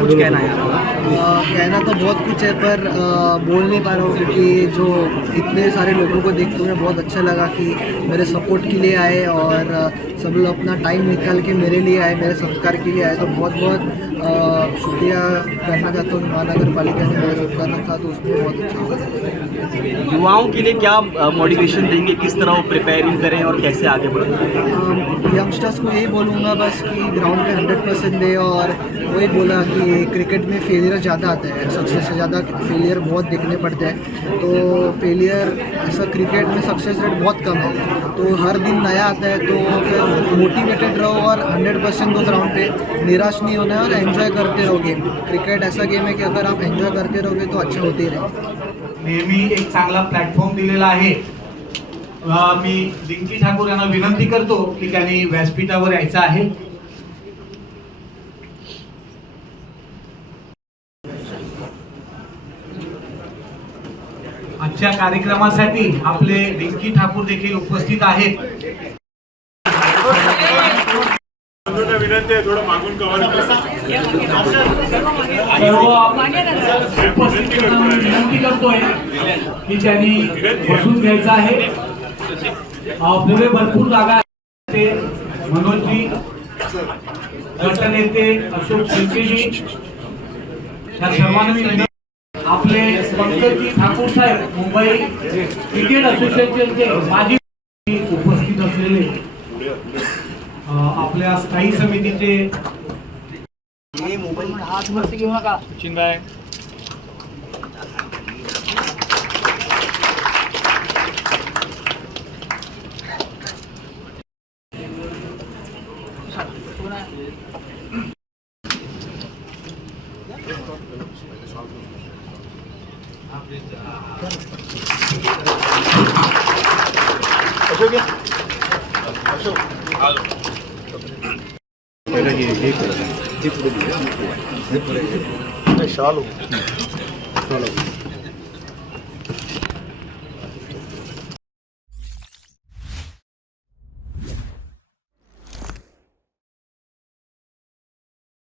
कुछ कहना है आपका? कहना तो बहुत कुछ है पर बोल नहीं पा रहा हूँ क्योंकि जो इतने सारे लोगों को देख के मुझे बहुत अच्छा लगा कि मेरे सपोर्ट के लिए आए और सब लोग अपना टाइम निकाल के मेरे लिए आए, मेरे सत्कार के लिए आए, तो बहुत बहुत शुक्रिया करना चाहता हूँ। महानगर पालिका ने मेरा सत्कार रखा तो उसमें बहुत अच्छा लगा। युवाओं के लिए क्या मोटिवेशन देंगे, किस तरह वो प्रिपेयरिंग करें और कैसे आगे बढ़ें? यंगस्टर्स को यही बोलूँगा बस कि ग्राउंड पे 100% दे, और वही बोला कि क्रिकेट में फेलियर ज़्यादा आता है, सक्सेस से ज़्यादा फेलियर बहुत देखने पड़ते हैं। तो फेलियर ऐसा क्रिकेट में सक्सेस रेट बहुत कम है, तो हर दिन नया आता है, तो फिर मोटिवेटेड रहो और 100% दो ग्राउंड पे, निराश नहीं होना है और एंजॉय करते रहो गेम। क्रिकेट ऐसा गेम है कि अगर आप एंजॉय करते रहोगे तो अच्छा होते ही रहेगा। नेहमी एक चांगला प्लॅटफॉर्म दिलेला आहे। मी रिंकी ठाकूर यांना विनंती करतो की त्यांनी व्यासपीठावर यायचं आहे। आजच्या कार्यक्रमासाठी आपले रिंकी ठाकूर देखील उपस्थित आहेत। विनंती आहे थोडं मागून कव्हर विनंती करतोय की त्यांनी बसून घ्यायचं आहे। पुढे भरपूर जागा आहे। मनोजजी, गटनेते अशोक शिंदेजी, या सर्वांनी आपले पंकजी ठाकूर साहेब मुंबई क्रिकेट असोसिएशनचे माजी उपस्थित असलेले आपल्या स्थायी समितीचे सचिन भाई, पहिलं हे पुढे शाल